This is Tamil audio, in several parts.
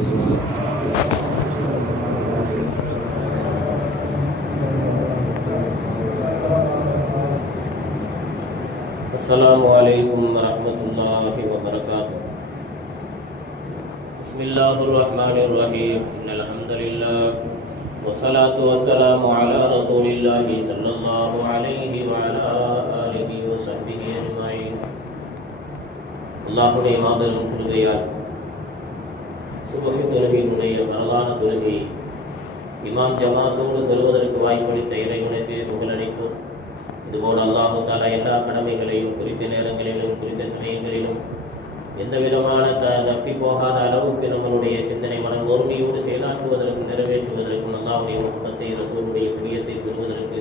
السلام عليكم ورحمة الله وبركاته. بسم الله الرحمن الرحيم. إن الحمد لله والصلاة والسلام على رسول الله صلى الله عليه وعلى آله وصحبه أجمعين. அல்லாஹ்வுடைய மாபெரும் கிருபையால் சுபஹி தொழுகையினுடைய வரலான தொழுகை இமாம் ஜமாத்தோடு தொழுவதற்கு வாய்ப்பளித்த இறைவனுக்கு புகழளிக்கும். இதுபோல் அல்லாஹு தஆலா எல்லா கடமைகளையும் குறித்த நேரங்களிலும் குறித்த சமயங்களிலும் எந்த விதமான தப்பி போகாத அளவுக்கு நம்மளுடைய சிந்தனை மனம் ஒருமையோடு செயலாற்றுவதற்கும் நிறைவேற்றுவதற்கும் அல்லாஹ்வுடைய முகத்தை ரசூலுடைய பிரியத்தை பெறுவதற்கு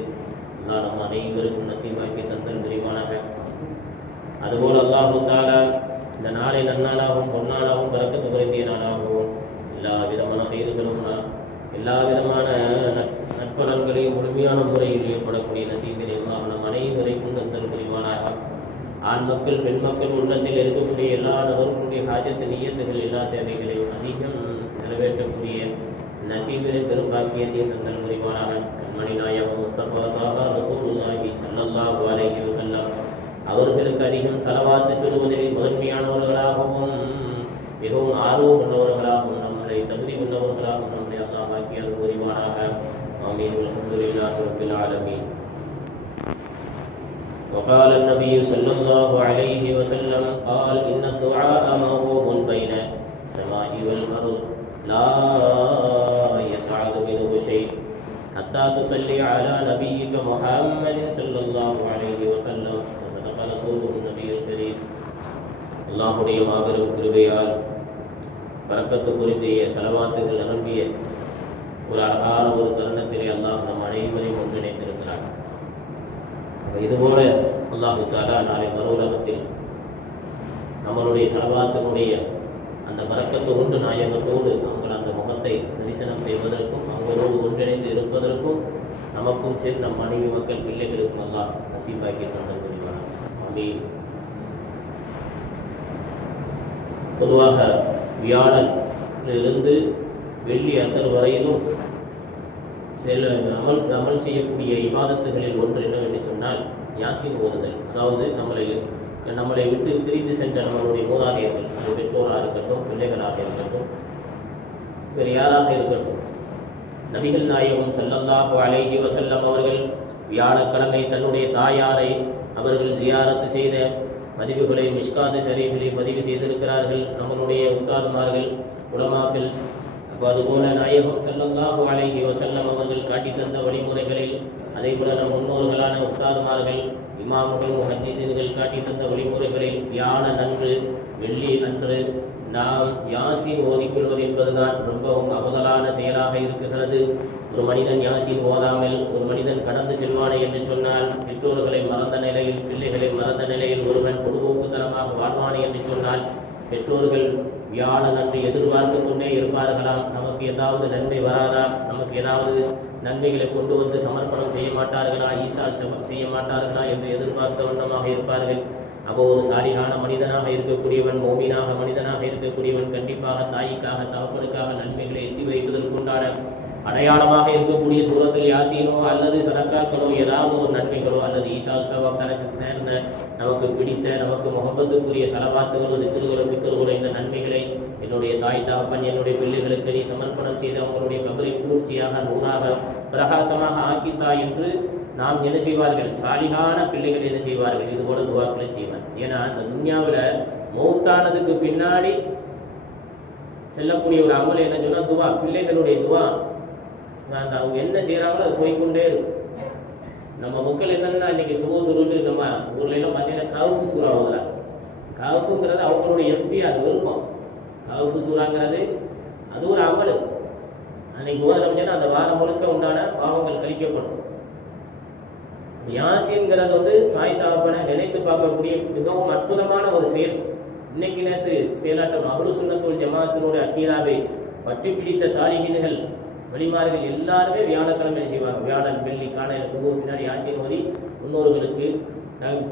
அல்லாஹ் நம் அனைவருக்கும் நசீபாக்கி தந்தல் தெரிவானாக. அதுபோல் அல்லாஹு தஆலா இந்த நாளை நன்னாளாகவும் பொன்னாளாகவும் பரக்கத்து பொருந்திய நாளாகவும் எல்லா விதமான செய்திகளும் எல்லா விதமான நற்பலன்களையும் முழுமையான முறையில் ஏற்படக்கூடிய நசீபில் எல்லாம் நம் அனைவரைக்கும் தந்தல் புரிவானாக. ஆண் மக்கள் பெண் மக்கள் உள்ளத்தில் இருக்கக்கூடிய எல்லா நபர்களுடைய ஹாஜத்து நியத்துகள் எல்லா தேவைகளையும் அதிகம் நிறைவேற்றக்கூடிய நசீபிலே பெரும் பாக்கியத்தையும் தந்தல் புரிவானாக. கண்மணி நாயகம் முஸ்தபா தாஹா ரசூலுல்லாஹி ஸல்லல்லாஹு அலைஹி வஸல்லம் அவர்களுக்கு அதிகம் ஸலவாத்து சொல்வதில் முதன்மையானவர்களாகவும் மிகவும் ஆர்வம் உள்ளவர்களாகவும் நம்மளை தகுதி உள்ளவர்களாகவும் நம்மளை அல்லாஹ் ஆக்கியல் புரிவானாக. ஆமீன். அல்ஹம்துலில்லாஹி ரப்பில் ஆலமீன். وقال النبي صلى الله عليه وسلم قال إن الدعاء موقوف بين السماء والأرض لا يصعد منه شيء حتى تصلي على نبيك محمد صلى الله عليه وسلم وصدق رسوله النبي الكريم. அல்லாஹ்வுடைய மாபெரும் கிருபையால் பரக்கத்து பொருந்திய ஸலவாத்துகள் நிரம்பிய ஒரு அழகான ஒரு தருணத்திலே அல்லாஹ் நம் அனைவரையும் ஒன்றிணைத்திருக்கிறார். இதுபோல அல்லாஹு தஆலா நாளை மறுவுலகத்தில் நம்மளுடைய ஸலவாத்தினுடைய அந்த பரக்கத்து ஒன்று நாயகத்தோடு அவங்கள் அந்த முகத்தை தரிசனம் செய்வதற்கும் அவங்களோடு ஒன்றிணைந்து இருப்பதற்கும் நமக்கும் சரி நம் மனைவி மக்கள் பிள்ளைகளுக்கும் அல்லாஹ் நசீபாக்கி தந்தல் புரிவானாக. ஆமீன். பொதுவாக வியாழனிலிருந்து வெள்ளி அசர் வரையிலும் சில அமல் செய்யக்கூடிய இபாதத்துகளில் ஒன்று என்னவென்று சொன்னால் யாசின் ஓதுதல். அதாவது நம்மளை விட்டு பிரிந்து சென்ற நம்மளுடைய மூதாதையர்கள், அது பெற்றோராக இருக்கட்டும், பிள்ளைகளாக இருக்கட்டும், வேறு யாராக இருக்கட்டும், நபிகள் நாயகம் ஸல்லல்லாஹு அலைஹி வஸல்லம் அவர்கள் வியாழக்கிழமை தன்னுடைய தாயாரை அவர்கள் ஜியாரத்து செய்த பதிவுகளை மிஷ்காத் ஷரீஃபிலே பதிவு செய்திருக்கிறார்கள் நம்மளுடைய உஸ்தாதுமார்கள், உலமாக்கள். அதுபோல நாயகம் ஸல்லல்லாஹு அலைஹி வஸல்லம் அவர்கள் காட்டி தந்த வழிமுறைகளில் அதேபோல நம் முன்னோர்களான உஸ்தாதுமார்கள், இமாம்கள், முஹத்திஸீன்கள் காட்டி தந்த வழிமுறைகளில் வியாழன் அன்று வெள்ளி அன்று நாம் யாசீன் ஓதிக்கொள்வது என்பதுதான் ரொம்பவும் அவதலான செயலாக இருக்குகிறது. ஒரு மனிதன் யாசீன் ஓதாமல் ஒரு மனிதன் கடந்து செல்வானே என்று சொன்னால், பெற்றோர்களை மறந்த நிலையில், பிள்ளைகளை மறந்த நிலையில் ஒருவன் பொதுபோக்குத்தனமாக வாழ்வானே என்று சொன்னால், பெற்றோர்கள் வியாழன் அன்று எதிர்பார்த்து கொண்டே இருப்பார்களாம், நமக்கு ஏதாவது நன்மை வராதா, நமக்கு ஏதாவது நன்மைகளை கொண்டு வந்து சமர்ப்பணம் செய்ய மாட்டார்களா, ஈசா செய்ய மாட்டார்களா என்று எதிர்பார்த்த வண்ணமாக இருப்பார்கள். அப்போ ஒரு சாலிகான மனிதனாக இருக்கக்கூடியவன், மோமினாக மனிதனாக இருக்கக்கூடியவன் கண்டிப்பாக தாய்க்காக தகப்பனுக்காக நன்மைகளை எத்தி வைப்பதற்குண்டான அடையாளமாக இருக்கக்கூடிய சூரத்தில் யாசீனோ அல்லது சதக்காக்களோ ஏதாவது ஒரு நன்மைகளோ அல்லது ஈசால் சவாப் தனக்கு நேர்ந்த நமக்கு பிடித்த நமக்கு முகப்பத்துக்குரிய சலவாத்துகளோ திக்ருகளோ பிக்கர்களோ இந்த நன்மைகளை என்னுடைய தாய் தகப்பன் என்னுடைய பிள்ளைகளுக்கு நீ சமர்ப்பணம் செய்து அவங்களுடைய கபரை பூர்த்தியாக நூறாக பிரகாசமாக ஆக்கித்தா என்று நாம் என்ன செய்வார்கள், சாலிகான பிள்ளைகள் என்ன செய்வார்கள், இது போல துவாக்களை செய்வார். ஏன்னா அந்த துன்யாவில் மௌத்தானதுக்கு பின்னாடி செல்லக்கூடிய ஒரு அமல் என்ன சொன்னால் துவா, பிள்ளைகளுடைய துவா. நான் அவங்க என்ன செய்கிறாங்களோ அது போய்கொண்டே இருக்கும். நம்ம மக்கள் என்னன்னா இன்னைக்கு சுகத்துருட்டு நம்ம ஊர்ல எல்லாம் பார்த்தீங்கன்னா கவுஃபு சூறா ஓதுறாங்க. கவுஃபுங்கிறது அவங்களுடைய எஃப்தியார் விருப்பம். கவுஃபு சூறாங்கிறது அது ஒரு அமல். அன்னைக்கு ஓதுறோம்னா அந்த வாரம் முழுக்க உண்டான பாவங்கள் கழிக்கப்படும். யாசின்ங்கிறது வந்து தாய் தகப்பனை நினைத்து பார்க்கக்கூடிய மிகவும் அற்புதமான ஒரு செயல். இன்னைக்கு நேற்று செயலாற்றம் அஹ்லு சுன்னத்துல் ஜமாஅத்தினுடைய அக்கீதாவை பற்றி பிடித்த சாலிஹீன்கள் வழிமார்கள் எல்லாருமே வியாழக்கிழமை செய்வாங்க. வியாழன் வெள்ளி காலையில் சுபஹ் பின்னாடி யாசின் ஓதி முன்னோர்களுக்கு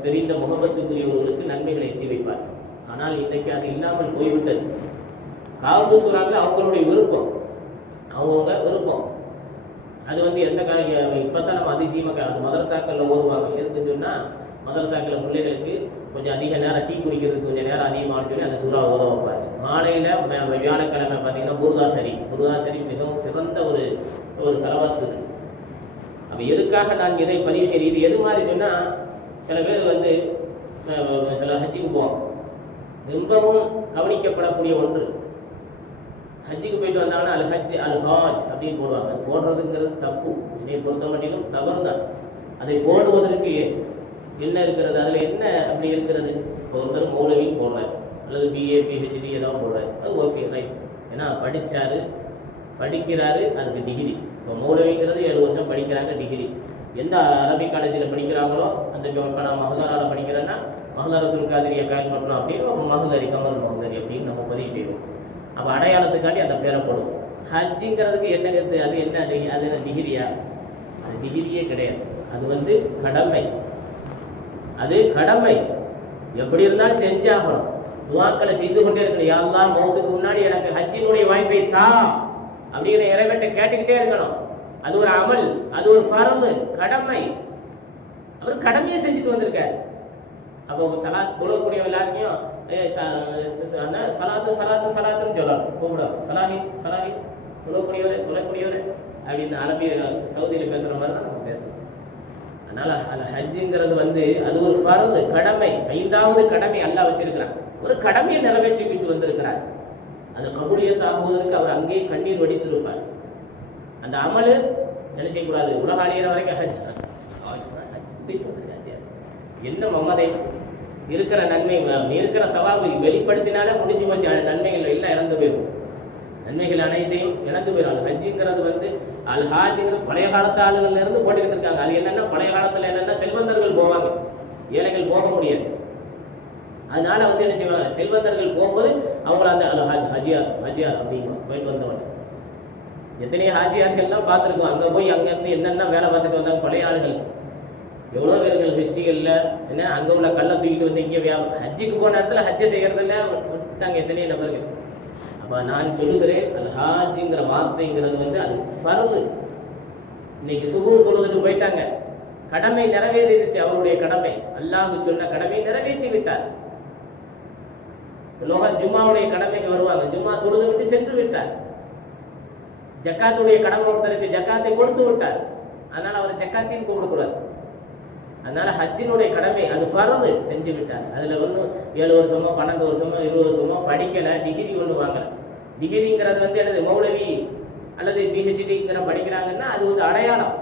தெரிந்த முகப்பத்துக்குரியவர்களுக்கு நன்மைகளை எத்தி வைப்பார். ஆனால் இன்றைக்கு அது இல்லாமல் போய்விட்டது. காஃபு சூறாவில் அவங்களுடைய விருப்பம், அவங்கவுங்க விருப்பம். அது வந்து எந்த இப்போ தான் நம்ம அதிசயமாக அந்த மதரசாக்களில் ஓதுவாங்க. எதுக்குன்னு சொன்னால் மதரசாக்களில் பிள்ளைகளுக்கு கொஞ்சம் அதிக நேரம் டீ குடிக்கிறதுக்கு கொஞ்சம் நேரம் அதிகமாக சொல்லி அந்த சூறா ஓத வைப்பாங்க. மாலையில் வியாழக்கிழமை பார்த்தீங்கன்னா புருதாசரி மிகவும் சிறந்த ஒரு செலவாத்து. அப்போ எதுக்காக நான் இதை பதிவு செய்ய, இது எது மாதிரி சொன்னால் சில பேர் வந்து சில ஹஜ்ஜுக்கு போவோம், ரொம்பவும் கவனிக்கப்படக்கூடிய ஒன்று. ஹஜ்ஜுக்கு போயிட்டு வந்தாங்கன்னா அல் ஹஜ் அல் ஹாஜ் அப்படின்னு போடுவாங்க. போடுறதுங்கிறது தப்பு, இதை பொறுத்த மட்டிலும் தவறு தான். அதை போடுவதற்கு என்ன இருக்கிறது, அதில் என்ன அப்படி இருக்கிறது? ஒருத்தர் மௌலவின்னு போடுறாரு அல்லது பிஏ பிஹெச்டி ஏதாவது போடுறாரு, அது ஓகே ரைட். ஏன்னா படிக்கிறாரு, அதுக்கு டிகிரி. இப்போ மௌலவிங்கிறது 7 வருஷம் படிக்கிறாங்க, டிகிரி. எந்த அரபிக் காலேஜில் படிக்கிறாங்களோ அந்த இப்போ நான் மஹதாராவில் படிக்கிறேன்னா மஹதாரத்துல் காதிரியை கால் பண்ணுறோம் அப்படின்னு மஹதரி கமல் மஹதரி அப்படின்னு நம்ம பதிவு செய்வோம். அப்போ அடையாளத்துக்காண்டி அந்த பேரை போடுவோம். ஹஜ்ஜுங்கிறதுக்கு என்ன கருத்து? அது என்ன, அது என்ன டிகிரியா? அது டிகிரியே கிடையாது. அது வந்து கடமை. அது கடமை. எப்படி இருந்தாலும் செஞ்சாகணும். துவாக்களை செய்து கொண்டே இருக்கணும். யா அல்லாஹ் மௌத்துக்கு முன்னாடி எனக்கு ஹஜ்ஜினுடைய வாய்ப்பை தா அப்படிங்கிற இறைவன்ட்ட கேட்டுக்கிட்டே இருக்கணும். அது ஒரு அமல், அது ஒரு ஃபர்து, கடமை. அவர் கடமையை செஞ்சுட்டு வந்திருக்காரு. அப்போ சலாத் தொழக்கூடிய எல்லாருக்கையும் சலாத்துன்னு சொல்லலாம், கூப்பிடும். சலாஹி தொழக்கூடியவரே அப்படின்னு அரபிய சவுதியில் பேசுகிற மாதிரி தான் நம்ம பேசணும். அதனால அந்த ஹஜ்ஜுங்கிறது வந்து அது ஒரு ஃபர்து, கடமை. 5வது கடமை அல்லாஹ் வச்சிருக்கிறார். ஒரு கடமையை நிறைவேற்றிவிட்டு வந்திருக்கிறார். அது கபூலியத் ஆகுவதற்கு அவர் அங்கேயே கண்ணீர் வடித்திருப்பார். அந்த அமலு என்ன செய்யக்கூடாது, உலக அழிகிற வரைக்கும் ஹஜ் என்ன மமதை இருக்கிற நன்மை இருக்கிற சவாபை வெளிப்படுத்தினாலே முடிஞ்சு போச்சு. நன்மைகள் எல்லாம் இழந்து போயிடும். நன்மைகள் அனைத்தையும் இழந்து போயிடும். அது ஹஜ்ஜுங்கிறது வந்து அல் ஹாஜ்ங்கிறது பழைய காலத்து ஆளுகள்ல இருந்து போட்டுக்கிட்டு இருக்காங்க. அது என்னன்னா பழைய காலத்துல என்னன்னா செல்வந்தர்கள் போவாங்க, ஏழைகள் போக முடியாது. அதனால வந்து என்ன செய்வாங்க, செல்வந்தர்கள் போகும்போது அவங்கள அந்த ஹஜியார் அப்படிங்க போயிட்டு வந்தவங்க எத்தனையோ ஹாஜியார்கள்லாம் பார்த்துருக்கோம். அங்கே போய் அங்கேருந்து என்னென்ன வேலை பார்த்துட்டு வந்தாங்க பழைய ஆளுகள். எவ்வளோ பேர்கள் ஹிஸ்ட்ரிகளில் என்ன அங்கே உள்ள கல்லை தூக்கிட்டு வந்து இங்கே ஹஜ்ஜுக்கு போன இடத்துல ஹஜ்ஜை செய்கிறதில்ல விட்டாங்க எத்தனையோ நபர்கள். அப்போ நான் சொல்லுகிறேன், அல் ஹாஜ்ங்கிற வார்த்தைங்கிறது வந்து அது ஃபர்து. இன்னைக்கு சுபு தொழுதுட்டு போயிட்டாங்க, கடமை நிறைவேறிடுச்சு. அவருடைய கடமை, அல்லாஹ் சொன்ன கடமை நிறைவேற்றி விட்டார். ஜும்மாவுடைய கடமைக்கு வருவாங்க, ஜும்மா தொழுது விட்டு சென்று விட்டார். ஜக்காத்துடைய கடமை ஒருத்தருக்கு ஜக்காத்தை கொடுத்து விட்டார். அதனால அவர் ஜக்காத்தையும் கூப்பிடக்கூடாது. அதனால ஹஜ்ஜினுடைய கடமை அது ஃபர்து செஞ்சு விட்டார். அதில் வந்து 7 வருஷமோ 12 வருஷமோ 20 வருஷமோ படிக்கலை, டிகிரி ஒன்று வாங்கலை. டிகிரிங்கிறது வந்து எனது மௌலவி அல்லது பிஹெச்டிங்கிற படிக்கிறாங்கன்னா அது ஒரு அடையாளம்.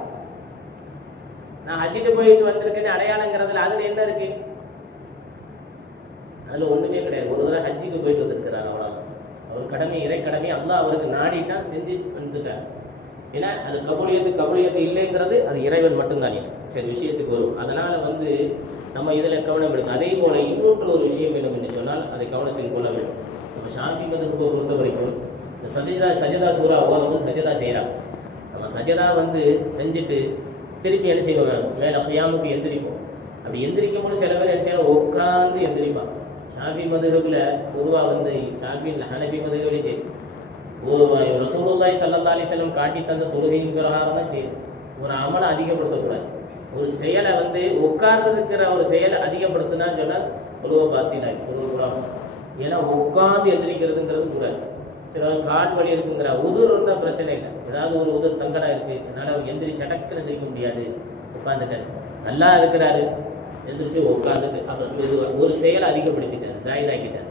நான் ஹஜ்ஜுக்கு போயிட்டு வந்திருக்கேன்னு அடையாளங்கிறதுல அதில் என்ன இருக்கு? அதில் ஒன்றுமே கிடையாது. ஒரு தடவை ஹஜ்ஜுக்கு போயிட்டு வந்திருக்கிறார், அவ்வளோ. அவர் கடமை, இறை கடமை அல்லாஹ் அவருக்கு நாடிட்டான், செஞ்சு வந்துட்டார். ஏன்னா அது கபூலியத்து இல்லைங்கிறது அது இறைவன் மட்டும்தான். சரி, விஷயத்துக்கு வரும். அதனால் வந்து நம்ம இதில் கவனம் எடுக்கும். அதே போல் இன்னொன்று ஒரு விஷயம் வேணும் என்று சொன்னால் அதை கவனத்தில் கொள்ள வேண்டும். நம்ம ஷாஃபி மதுஹபை பொறுத்த வரைக்கும் இந்த சஜதா சூரா ஓதும்போது சஜதா செய்கிறான். நம்ம சஜதா வந்து செஞ்சுட்டு திருப்பி என்ன செய்வாங்க, மேலே ஹியாமுக்கு எந்திரிப்போம். அப்படி எந்திரிக்கும் போது சில பேர் என்ன செய்யணும், உட்காந்து எந்திரிப்பான். ஷாஃபி மதுஹபில் பொதுவாக வந்து ஷாஃபி ஹனபி மதுஹபிலே ரசூலுல்லாஹி ஸல்லல்லாஹு அலைஹி வஸல்லம் காட்டி தந்த தொழுகையின் பிரகாரம் தான் செய்யணும். ஒரு அமலை அதிகப்படுத்தக்கூடாது. ஒரு செயலை வந்து உட்கார்றதுக்கிற ஒரு செயலை அதிகப்படுத்தினான்னு சொன்னால் தொழுவை பார்த்தினாய் தொழுவக்கூடாது. ஏன்னா உட்காந்து எந்திரிக்கிறதுங்கிறது கூடாது. சில கால் வலி இருக்குங்கிற உதிர்னா பிரச்சனை இல்லை. ஏதாவது ஒரு உதிர் தங்கடா இருக்குது, அதனால் சடக்குன்னு எந்திரிக்க முடியாது, உட்காந்துட்டார். நல்லா இருக்கிறாரு, எந்திரிச்சு உட்காந்துட்டு அப்புறம் ஒரு செயலை அதிகப்படுத்திட்டார், ஜாயிதாக்கிட்டார்.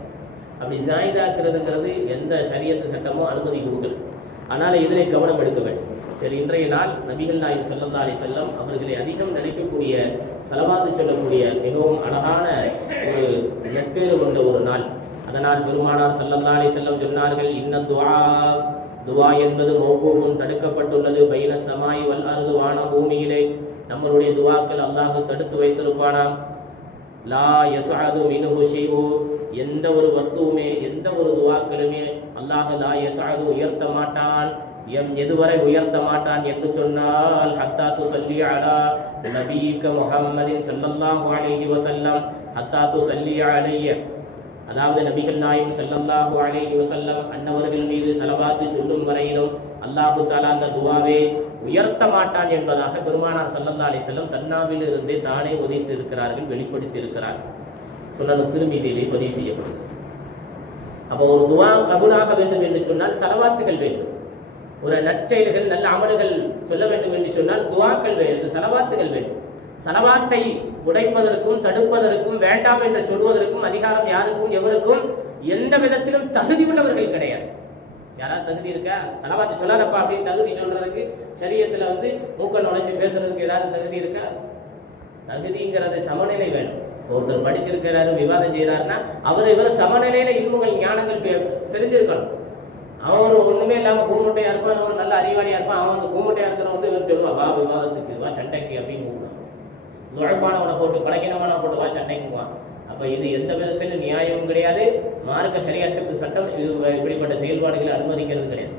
அப்படி ஜாயிதாக்குறதுங்கிறது எந்த ஷரியத்து சட்டமோ அனுமதி கொடுக்கல. அதனால் இதில் கவனம் எடுக்க வேண்டும். சரி, இன்றைய நாள் நபிகள் நாயகம் ஸல்லல்லாஹு அலைஹி வஸல்லம் அவர்களை அதிகம் நினைக்கக்கூடிய, ஸலவாத்து சொல்லக்கூடிய மிகவும் அழகான ஒரு நட்பேறு கொண்ட ஒரு நாள். அதனால் பெருமானார் ஸல்லல்லாஹு அலைஹி வஸல்லம் சொன்னார்கள், இன்ன துஆ என்பது மௌகூஃபுன் தடுக்கப்பட்டுள்ளது, பைன ஸமாஇ வல் அர்து, வானம் பூமியிலே நம்மளுடைய துஆக்கள் அல்லாஹ் தடுத்து வைத்திருப்பானாம். லா யஸ்அது மின்ஹு ஷைஉ, எந்த ஒரு வஸ்துவுமே எந்த ஒரு துஆக்களுமே அல்லாஹ் லா யஸ்அது உயர்த்த மாட்டான். எதுவரை உயர்த்த மாட்டான் என்று சொன்னால், ஹத்தா துஸல்லி அலா நபியிக முஹம்மதின் ஸல்லல்லாஹு அலைஹி வஸல்லம், ஹத்தா துஸல்லி அலைஹி, அதாவது நபிகள் நாயகம் ஸல்லல்லாஹு அலைஹி வஸல்லம் அன்னவர்கள் மீது ஸலவாத்து சொல்லும் வரையிலும் அல்லாஹு தஆலா அந்த துஆவை உயர்த்த மாட்டான் என்பதாக பெருமானார் ஸல்லல்லாஹு அலைஹி வஸல்லம் தன்னாவில் இருந்தே தானே உதைத்து இருக்கிறார்கள், வெளிப்படுத்தி இருக்கிறார்கள். சுனன் திர்மிதியிலே பதிவு செய்யப்படுது. அப்போ ஒரு துஆ கபூலாக வேண்டும் என்று சொன்னால் ஸலவாத்துகள் வேண்டும். ஒரு நற்செயல்கள் நல்ல அமல்கள் சொல்ல வேண்டும் என்று சொன்னால் துஆக்கள் வேண்டும், ஸலவாத்துகள் வேண்டும். ஸலவாத்தை உடைப்பதற்கும் தடுப்பதற்கும் வேண்டாம் என்று சொல்வதற்கும் அதிகாரம் யாருக்கும் எவருக்கும் எந்த விதத்திலும் தகுதி உள்ளவர்கள் கிடையாது. யாராவது தகுதி இருக்கா? ஸலவாத்து சொல்லாதப்பா அப்படின்னு தகுதி சொல்றதுக்கு ஷரியத்துல மூக்க நுழைச்சு பேசுறதுக்கு ஏதாவது தகுதி இருக்கா? தகுதிங்கிறது சமநிலை வேணும். ஒருத்தர் படிச்சிருக்கிறாரு, விவாதம் செய்யறாருன்னா இவர் சமநிலையில இல்முகள் ஞானங்கள் தெரிஞ்சிருக்கணும். அவன் ஒரு ஒண்ணுமே இல்லாம பூமட்டையா இருப்பான், ஒரு நல்ல அறிவாளியா இருப்பான். அவன் பூமட்டையா இருக்கிறவன் இவர் சொல்லுவான், வா விவாதத்துக்கு, வா சண்டைக்கு அப்படின்னு கூப்பிடுவான். நுழைப்பானவனை போட்டு பழகினவனை போட்டு வா சண்டைக்குவான். அப்ப இது எந்த விதத்திலும் நியாயமும் கிடையாது. மார்க்க ஷரியத்துக்கு சட்டம் இது இப்படிப்பட்ட செயல்பாடுகளை அனுமதிக்கிறது கிடையாது.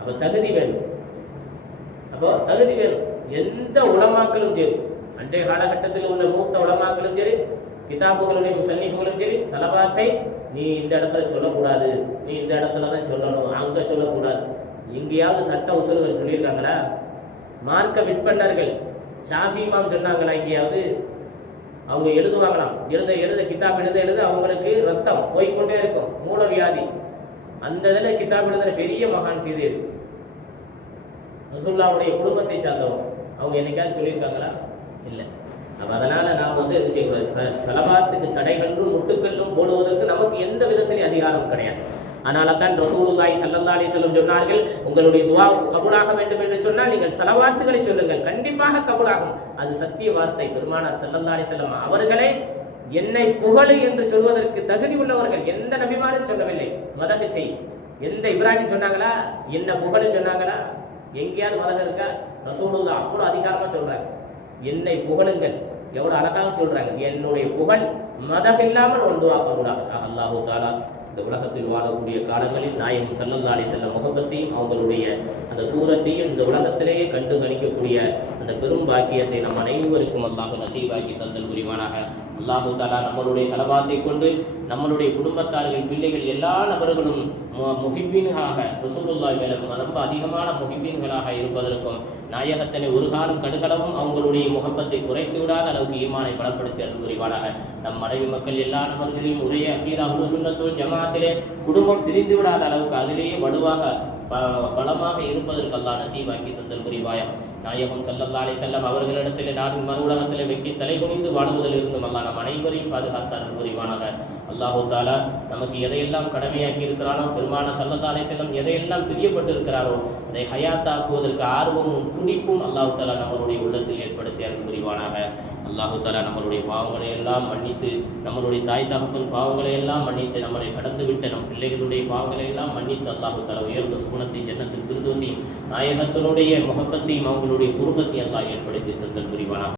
அப்ப தகுதி வேணும். அப்போ தகுதி வேணும். எந்த உலமாக்களும் சரி, அன்றைய காலகட்டத்தில் உள்ள மூத்த உலமாக்களும் சரி, கிதாபுகளுடைய முசன்னிஃபுகளும் சரி, ஸலவாத்தை நீ இந்த இடத்துல சொல்லக்கூடாது, நீ இந்த இடத்துல தான் சொல்லணும், அங்க சொல்லக்கூடாது. எங்கேயாவது சட்ட உசல்கள் சொல்லியிருக்காங்களா? மார்க்க விற்பனர்கள் ஷாஃபி இமாம் சொன்னாங்களா? எங்கேயாவது அவங்க எழுதுவாங்களாம், எழுத கிதாப் எழுத அவங்களுக்கு ரத்தம் போய்கொண்டே இருக்கும், மூல வியாதி. அந்த இதில் கிதாப் எழுதுற பெரிய மகான் சீதேவி ரசூலுல்லாஹ்வுடைய குடும்பத்தை சார்ந்தவங்க. அவங்க என்னைக்காவது சொல்லியிருக்காங்களா? இல்லை. அப்போ அதனால நாம் எது செய்யக்கூடாது, ஸலவாத்துக்கு தடைகளும் முட்டுக்கல்லும் போடுவதற்கு நமக்கு எந்த விதத்திலையும் அதிகாரம் கிடையாது. அதனால தான் ரசூலுல்லாஹி ஸல்லல்லாஹு அலைஹி வஸல்லம் சொன்னார்கள், உங்களுடைய துஆ கபூலாக வேண்டும் என்று சொன்னால் நீங்கள் ஸலவாத்துகளை சொல்லுங்கள், கண்டிப்பாக கபூலாகும். அது சத்திய வார்த்தை. பெருமானார் ஸல்லல்லாஹு அலைஹி வஸல்லம் அவர்களே என்னை புகழு என்று சொல்வதற்கு தகுதி உள்ளவர்கள். எந்த நபிமாரும் சொல்லவில்லை. மதகு செய், எந்த இப்ராஹிம் சொன்னாங்களா? என்ன புகழு சொன்னாங்களா? எங்கேயாவது மதகு இருக்கா? ரசூலுல்லாஹ் அவ்வளோ அதிகாரமா சொல்றாங்க, என்னை புகழுங்கள். எவ்வளவு அழகாக சொல்றாங்க, என்னுடைய புகழ் மதகு இல்லாமல் ஒரு துஆ கபூலாக. அல்லாஹு தஆலா இந்த உலகத்தில் வாழக்கூடிய காலங்களில் நாயகம் ஸல்லல்லாஹு அலைஹி வஸல்லம் முகப்பத்தையும் அவங்களுடைய அந்த சூரத்தையும் இந்த உலகத்திலேயே கண்டு கணிக்கக்கூடிய அந்த பெரும் பாக்கியத்தை நம் அனைவருக்கும் அல்லாஹ் நசீபாக்கி தந்தல் புரிவானாக. அல்லாஹு தஆலா நம்மளுடைய ஸலவாத்தை கொண்டு நம்மளுடைய குடும்பத்தார்கள், பிள்ளைகள் எல்லா நபர்களும் முஹிப்பீன்களாக ரசூலுல்லாஹி மேலும் ரொம்ப அதிகமான முஹிப்பீன்களாக இருப்பதற்கும், நாயகத்தினை ஒரு காலம் கடுகளவும் அவங்களுடைய முகப்பத்தை குறைத்து விடாத அளவுக்கு ஈமானை பலப்படுத்தி அருள் புரிவானாக. நம் மனைவி மக்கள் எல்லா நபர்களையும் ஒரே அகீதா அஹ்லு சுன்னத்துல் ஜமாஅத்திலே குடும்பம் பிரிந்து விடாத அளவுக்கு அதிலேயே வலுவாக பலமாக இருப்பதற்கு அல்லாஹ் நசீபாக்கி தந்தல் புரிவாயா. நாயகம் ஸல்லல்லாஹு அலைஹி வஸல்லம் அவர்களிடத்திலே நாடும் மறு உலகத்திலே வெக்கி தலை குனிந்து வாழ்வதில் இருந்தும் அல்லாஹ் நம் அனைவரையும் பாதுகாத்தார் புரிவானாக. அல்லாஹு தஆலா நமக்கு எதையெல்லாம் கடமையாக்கி இருக்கிறானோ, பெருமானார் ஸல்லல்லாஹு அலைஹி வஸல்லம் எதையெல்லாம் பிரியப்பட்டு இருக்கிறாரோ அதை ஹயாத்தாக்குவதற்கு ஆர்வமும் துடிப்பும் அல்லாஹு தஆலா நம்மளுடைய உள்ளத்தில் ஏற்படுத்தி அருள் புரிவானாக. அல்லாஹு தஆலா நம்மளுடைய பாவங்களை எல்லாம் மன்னித்து, நம்மளுடைய தாய் தகப்பன் பாவங்களை எல்லாம் மன்னித்து, நம்மளை கடந்து விட்ட நம் பிள்ளைகளுடைய பாவங்களை எல்லாம் மன்னித்து அல்லாஹு தஆலா உயர்ந்த சுகுணத்தை ஜன்னத்தில் ஃபிர்தௌஸையும் நாயகத்தினுடைய முகப்பத்தையும் அவங்களுடைய குர்பத்தையும் அல்லாஹ் ஏற்படுத்தி தந்தல் புரிவானாக.